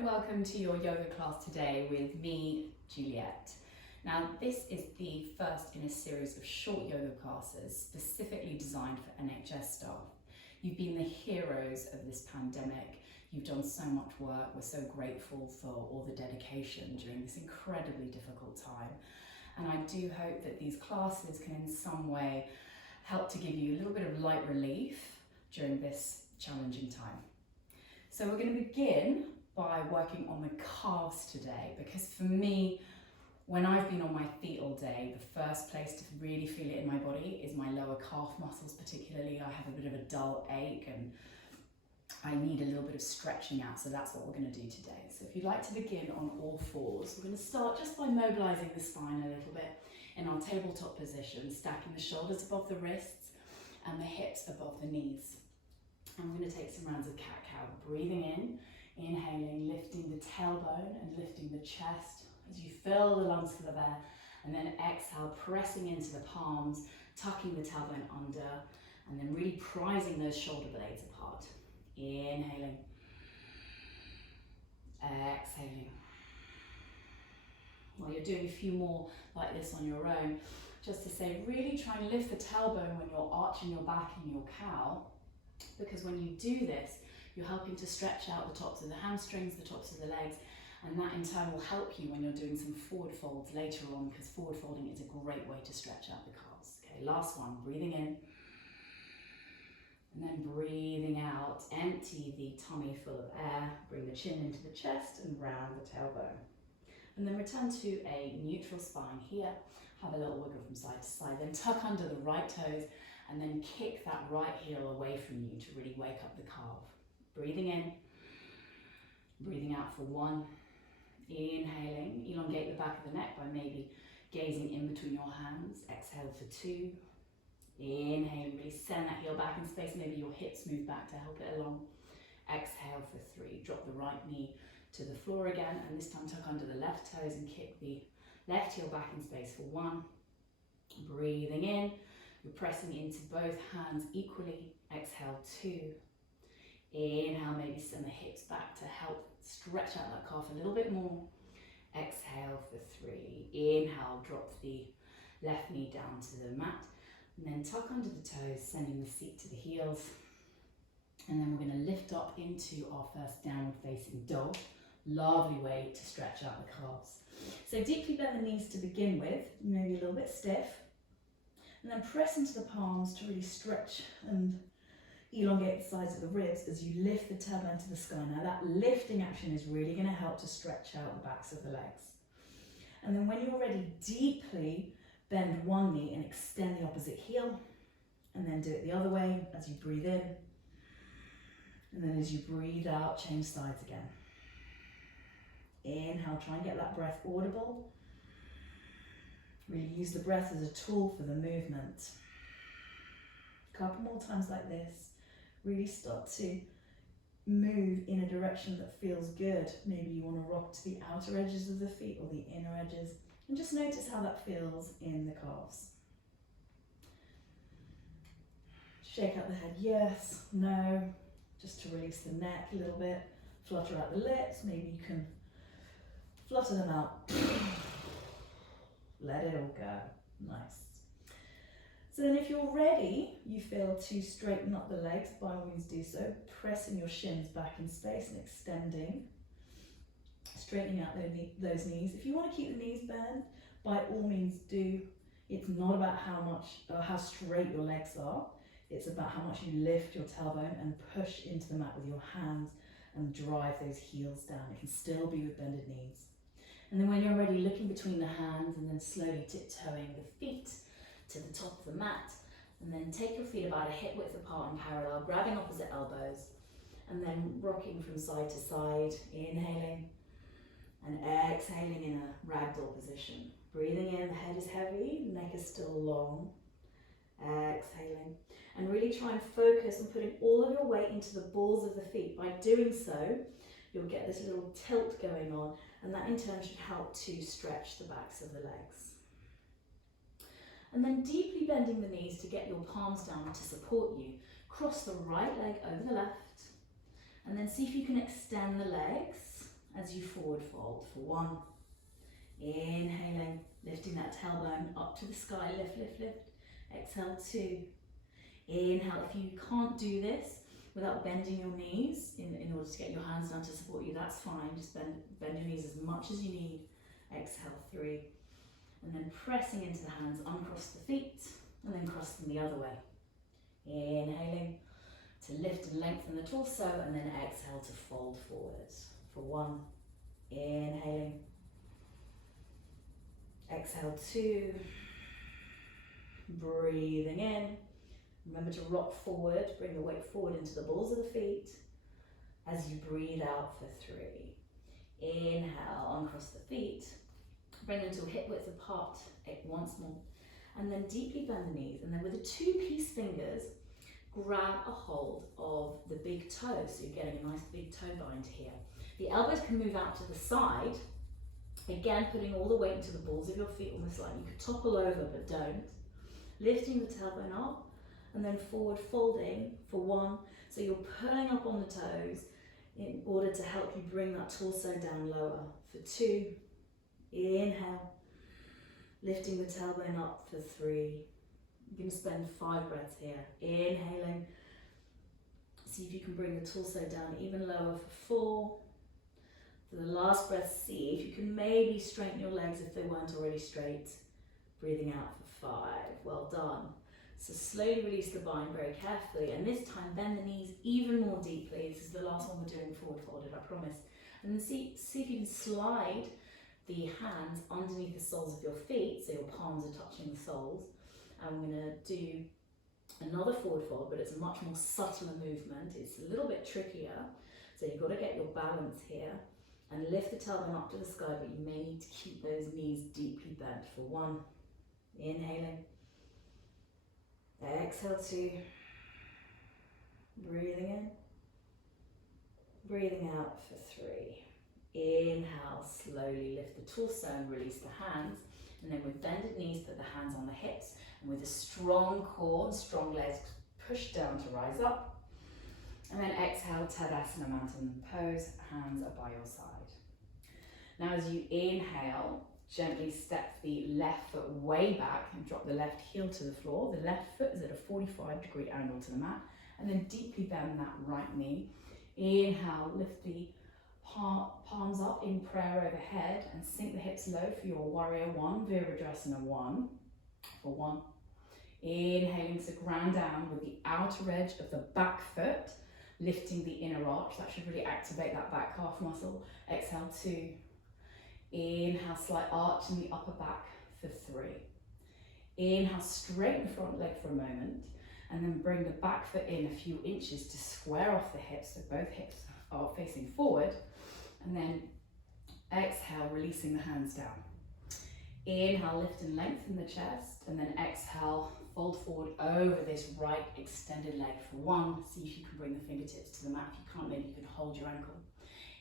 and welcome to your yoga class today with me, Juliet. Now, this is the first in a series of short yoga classes specifically designed for NHS staff. You've been the heroes of this pandemic. You've done so much work. We're so grateful for all the dedication during this incredibly difficult time. And I do hope that these classes can in some way help to give you a little bit of light relief during this challenging time. So we're going to begin by working on the calves today, because for me, when I've been on my feet all day, the first place to really feel it in my body is my lower calf muscles particularly. I have a bit of a dull ache and I need a little bit of stretching out, so that's what we're going to do today. So if you'd like to begin on all fours, we're going to start just by mobilising the spine a little bit in our tabletop position, stacking the shoulders above the wrists and the hips above the knees. And we're going to take some rounds of cat-cow, breathing in, inhaling, lifting the tailbone and lifting the chest as you fill the lungs full of air, and then exhale, pressing into the palms, tucking the tailbone under, and then really prizing those shoulder blades apart. Inhaling, exhaling. While you're doing a few more like this on your own, just to say, really try and lift the tailbone when you're arching your back in your cow, because when you do this, you're helping to stretch out the tops of the hamstrings, the tops of the legs, and that in turn will help you when you're doing some forward folds later on, because forward folding is a great way to stretch out the calves. Okay, last one, breathing in, and then breathing out, empty the tummy full of air, bring the chin into the chest and round the tailbone. And then return to a neutral spine here, have a little wiggle from side to side, then tuck under the right toes, and then kick that right heel away from you to really wake up the calf. Breathing in, breathing out for one. Inhaling, elongate the back of the neck by maybe gazing in between your hands. Exhale for two. Inhaling, really send that heel back in space. Maybe your hips move back to help it along. Exhale for three. Drop the right knee to the floor again, and this time tuck under the left toes and kick the left heel back in space for one. Breathing in, you're pressing into both hands equally. Exhale, two. Inhale, maybe send the hips back to help stretch out that calf a little bit more. Exhale for three. Inhale, drop the left knee down to the mat. And then tuck under the toes, sending the seat to the heels. And then we're going to lift up into our first downward facing dog. Lovely way to stretch out the calves. So deeply bend the knees to begin with, maybe a little bit stiff. And then press into the palms to really stretch and elongate the sides of the ribs as you lift the tailbone to the sky. Now that lifting action is really going to help to stretch out the backs of the legs. And then when you're ready, deeply bend one knee and extend the opposite heel. And then do it the other way as you breathe in. And then as you breathe out, change sides again. Inhale, try and get that breath audible. Really use the breath as a tool for the movement. A couple more times like this. Really start to move in a direction that feels good. Maybe you want to rock to the outer edges of the feet or the inner edges, and just notice how that feels in the calves. Shake out the head, yes, no, just to release the neck a little bit. Flutter out the lips, maybe you can flutter them out. Let it all go, nice. So then if you're ready, you feel to straighten up the legs, by all means do so, pressing your shins back in space and extending, straightening out those knees. If you want to keep the knees bent, by all means do. It's not about how much or how straight your legs are, it's about how much you lift your tailbone and push into the mat with your hands and drive those heels down. It can still be with bended knees. And then when you're ready, looking between the hands and then slowly tiptoeing the feet to the top of the mat, and then take your feet about a hip width apart and parallel, grabbing opposite elbows, and then rocking from side to side, inhaling and exhaling in a ragdoll position. Breathing in, the head is heavy, neck is still long. Exhaling, and really try and focus on putting all of your weight into the balls of the feet. By doing so, you'll get this little tilt going on, and that in turn should help to stretch the backs of the legs. And then deeply bending the knees to get your palms down to support you. Cross the right leg over the left, and then see if you can extend the legs as you forward fold for 1. Inhaling, lifting that tailbone up to the sky, lift, lift, lift. Exhale, 2. Inhale, if you can't do this without bending your knees in order to get your hands down to support you, that's fine. Just bend your knees as much as you need. Exhale, 3. And then pressing into the hands, uncross the feet, and then cross them the other way. Inhaling to lift and lengthen the torso, and then exhale to fold forwards for 1. Inhaling. Exhale, 2. Breathing in. Remember to rock forward, bring the weight forward into the balls of the feet as you breathe out for 3. Inhale, uncross the feet, bring them to hip width apart once more, and then deeply bend the knees, and then with the 2-piece fingers, grab a hold of the big toe, so you're getting a nice big toe bind here. The elbows can move out to the side, again putting all the weight into the balls of your feet, almost like you could topple over but don't. Lifting the tailbone up, and then forward folding for 1, so you're pulling up on the toes in order to help you bring that torso down lower for 2. Inhale, lifting the tailbone up for 3. You're going to spend 5 breaths here. Inhaling, see if you can bring the torso down even lower for 4. For the last breath, see if you can maybe straighten your legs if they weren't already straight. Breathing out for 5. Well done. So slowly release the bind very carefully, and this time bend the knees even more deeply. This is the last one we're doing forward folded, I promise. And then see if you can slide the hands underneath the soles of your feet, so your palms are touching the soles. And we're going to do another forward fold, but it's a much more subtler movement. It's a little bit trickier, so you've got to get your balance here and lift the tailbone up to the sky, but you may need to keep those knees deeply bent for 1. Inhaling. Exhale, 2. Breathing in. Breathing out for 3. Inhale, slowly lift the torso and release the hands. And then with bended knees, put the hands on the hips. And with a strong core and strong legs, push down to rise up. And then exhale, Tadasana Mountain Pose, hands are by your side. Now as you inhale, gently step the left foot way back and drop the left heel to the floor. The left foot is at a 45-degree angle to the mat. And then deeply bend that right knee. Inhale, lift the palms up in prayer overhead and sink the hips low for your Warrior 1, Virabhadrasana 1 for 1. Inhaling to ground down with the outer edge of the back foot, lifting the inner arch. That should really activate that back calf muscle. Exhale, 2. Inhale, slight arch in the upper back for 3. Inhale, straighten the front leg for a moment, and then bring the back foot in a few inches to square off the hips, so both hips are facing forward. And then exhale, releasing the hands down. Inhale, lift and lengthen the chest, and then exhale, fold forward over this right extended leg for 1. See if you can bring the fingertips to the mat. If you can't, maybe you can hold your ankle.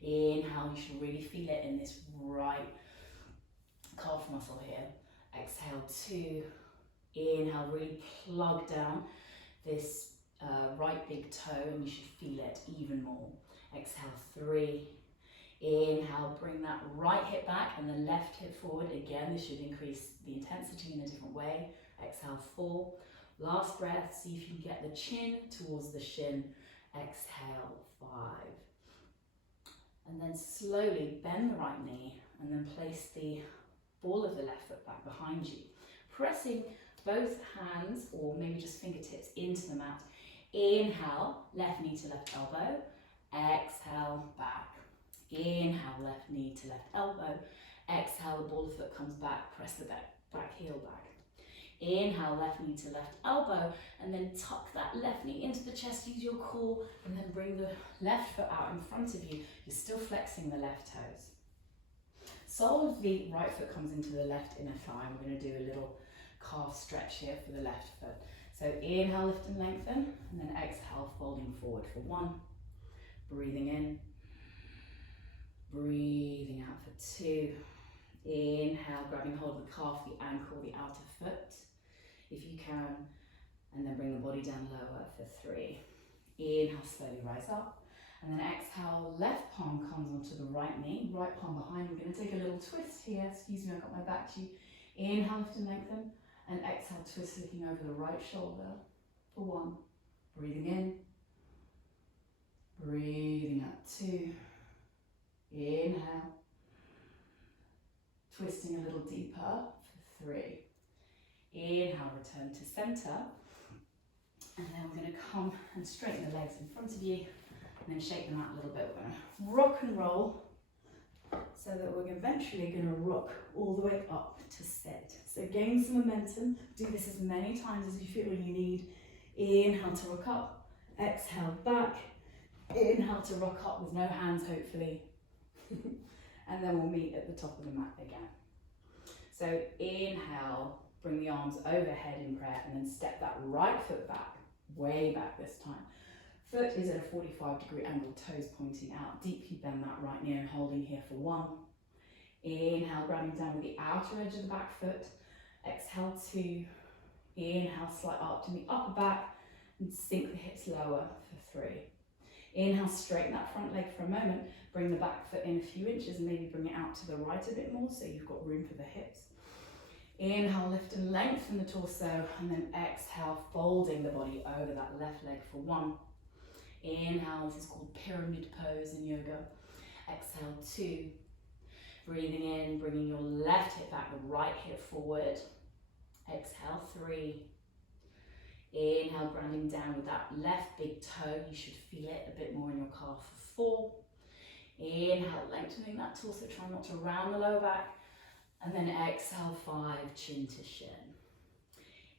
Inhale, you should really feel it in this right calf muscle here. Exhale, 2. Inhale, really plug down this right big toe, and you should feel it even more. Exhale, 3. Inhale, bring that right hip back and the left hip forward. Again, this should increase the intensity in a different way. Exhale, 4. Last breath, see if you can get the chin towards the shin. Exhale, 5. And then slowly bend the right knee and then place the ball of the left foot back behind you. Pressing both hands or maybe just fingertips into the mat. Inhale, left knee to left elbow. Exhale, back. Inhale, left knee to left elbow. Exhale, the ball of the foot comes back, press the back heel back. Inhale, left knee to left elbow, and then tuck that left knee into the chest, use your core, and then bring the left foot out in front of you. You're still flexing the left toes. Sole of the right foot comes into the left inner thigh. We're going to do a little calf stretch here for the left foot. So inhale, lift and lengthen, and then exhale, folding forward for 1. Breathing in. Breathing out for 2. Inhale, grabbing hold of the calf, the ankle, the outer foot, if you can, and then bring the body down lower for 3. Inhale, slowly rise up, And then exhale, left palm comes onto the right knee, right palm behind. We're going to take a little twist here. Excuse me, I've got my back to you. Inhale, lift and lengthen. And exhale, twist, looking over the right shoulder for 1. Breathing in. Breathing out, 2. Inhale. Twisting a little deeper for 3. Inhale, return to center. And then we're going to come and straighten the legs in front of you and then shake them out a little bit. We're going to rock and roll so that we're eventually going to rock all the way up to sit. So gain some momentum. Do this as many times as you feel you need. Inhale to rock up. Exhale back. Inhale to rock up with no hands, hopefully. And then we'll meet at the top of the mat again. So inhale, bring the arms overhead in prayer and then step that right foot back, way back this time. Foot is at a 45-degree angle, toes pointing out. Deeply bend that right knee and holding here for 1. Inhale, grabbing down with the outer edge of the back foot. Exhale, 2. Inhale, slight arc to the upper back and sink the hips lower for 3. Inhale, straighten that front leg for a moment. Bring the back foot in a few inches and maybe bring it out to the right a bit more so you've got room for the hips. Inhale, lift and lengthen the torso, and then exhale, folding the body over that left leg for 1. Inhale, this is called pyramid pose in yoga. Exhale, 2. Breathing in, bringing your left hip back, the right hip forward. Exhale, 3. Inhale, grounding down with that left big toe. You should feel it a bit more in your calf for 4. Inhale, lengthening that torso, try not to round the lower back. And then exhale, 5, chin to shin.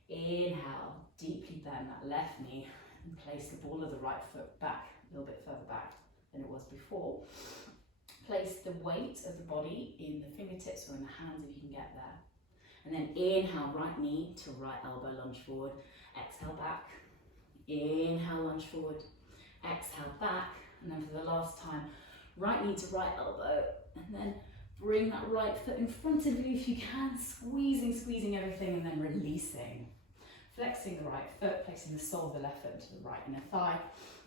Inhale, deeply bend that left knee and place the ball of the right foot back, a little bit further back than it was before. Place the weight of the body in the fingertips or in the hands if you can get there. And then inhale, right knee to right elbow, lunge forward. Exhale, back. Inhale, lunge forward. Exhale, back. And then for the last time, right knee to right elbow. And then bring that right foot in front of you if you can, squeezing everything and then releasing. Flexing the right foot, placing the sole of the left foot into the right inner thigh.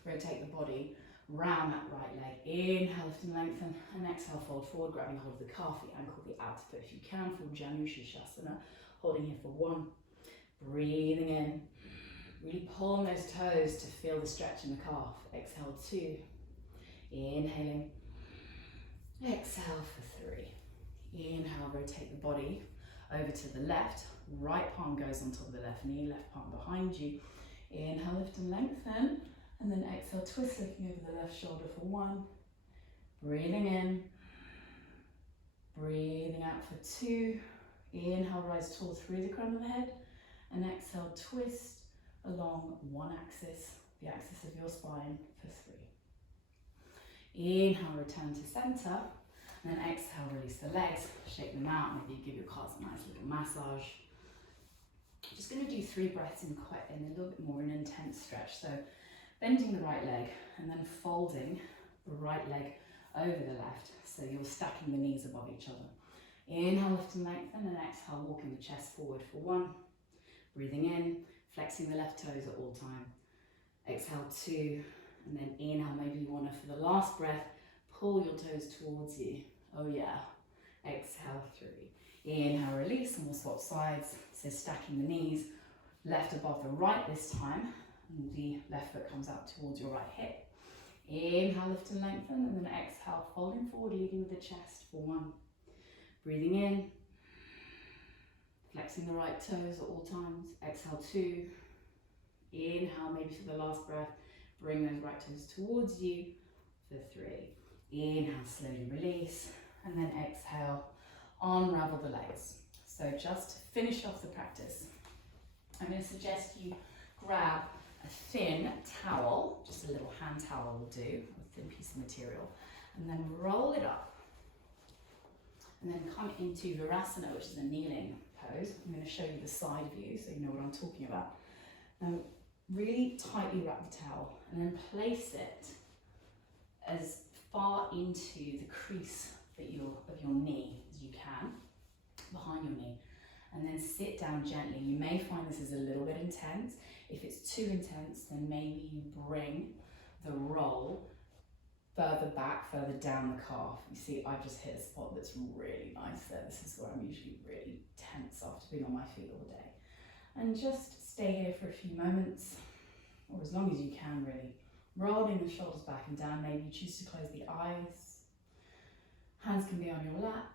Rotate the body round that right leg. Inhale, lift and lengthen, and exhale, fold forward, grabbing hold of the calf, the ankle, the outer foot if you can, full Janu Shirshasana. Holding here for 1. Breathing in. Really pull on those toes to feel the stretch in the calf. Exhale, 2. Inhaling. Exhale for 3. Inhale, rotate the body over to the left. Right palm goes on top of the left knee, left palm behind you. Inhale, lift and lengthen. And then exhale, twist, looking over the left shoulder for 1. Breathing in. Breathing out for 2. Inhale, rise tall through the crown of the head. And exhale, twist along one axis, the axis of your spine for 3. Inhale, return to center. And then exhale, release the legs, shake them out. Maybe give your calves a nice little massage. Just going to do 3 breaths in a little bit more an intense stretch. So bending the right leg and then folding the right leg over the left. So you're stacking the knees above each other. Inhale, lift and lengthen, and exhale, walking the chest forward for 1. Breathing in, flexing the left toes at all time. Exhale, 2, and then inhale, maybe you want to, for the last breath, pull your toes towards you. Oh yeah. Exhale, 3. Inhale, release, and we'll swap sides. So stacking the knees, left above the right this time, and the left foot comes out towards your right hip. Inhale, lift and lengthen, and then exhale, folding forward, leading with the chest for 1. Breathing in, flexing the right toes at all times. Exhale, 2. Inhale, maybe for the last breath, bring those right toes towards you for 3. Inhale, slowly release, and then exhale, unravel the legs. So just to finish off the practice, I'm going to suggest you grab a thin towel, just a little hand towel will do, a thin piece of material, and then roll it up. And then come into Virasana, which is a kneeling pose. I'm going to show you the side view so you know what I'm talking about. Now, really tightly wrap the towel and then place it as far into the crease of your knee as you can, behind your knee. And then sit down gently. You may find this is a little bit intense. If it's too intense, then maybe you bring the roll further back, further down the calf. You see, I've just hit a spot that's really nice there. This is where I'm usually really tense after being on my feet all day. And just stay here for a few moments, or as long as you can really. Rolling the shoulders back and down. Maybe you choose to close the eyes. Hands can be on your lap.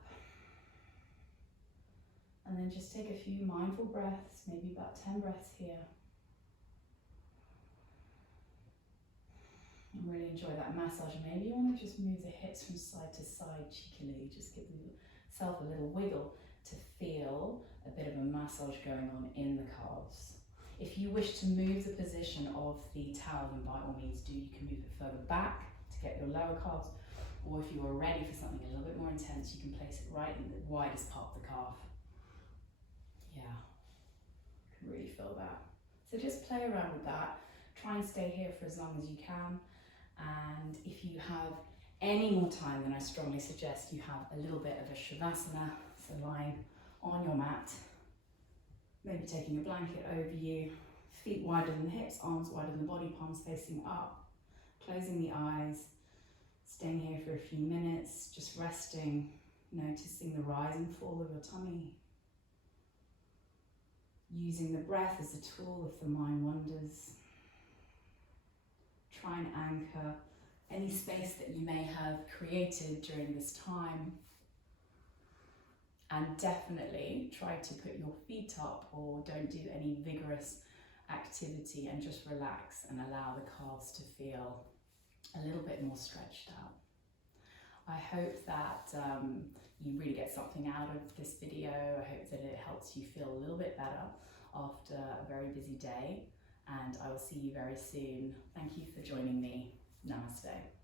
And then just take a few mindful breaths, maybe about 10 breaths here. And really enjoy that massage. Maybe you want to just move the hips from side to side cheekily. Just give yourself a little wiggle to feel a bit of a massage going on in the calves. If you wish to move the position of the towel, then by all means do. You can move it further back to get your lower calves, or if you are ready for something a little bit more intense, you can place it right in the widest part of the calf. Yeah, you can really feel that. So just play around with that. Try and stay here for as long as you can. And if you have any more time, then I strongly suggest you have a little bit of a shavasana, so lying on your mat, maybe taking a blanket over you, feet wider than the hips, arms wider than the body, palms facing up, closing the eyes, staying here for a few minutes, just resting, noticing the rise and fall of your tummy, using the breath as a tool if the mind wanders. Try and anchor any space that you may have created during this time. And definitely try to put your feet up, or don't do any vigorous activity, and just relax and allow the calves to feel a little bit more stretched out. I hope that you really get something out of this video. I hope that it helps you feel a little bit better after a very busy day, and I will see you very soon. Thank you for joining me. Namaste.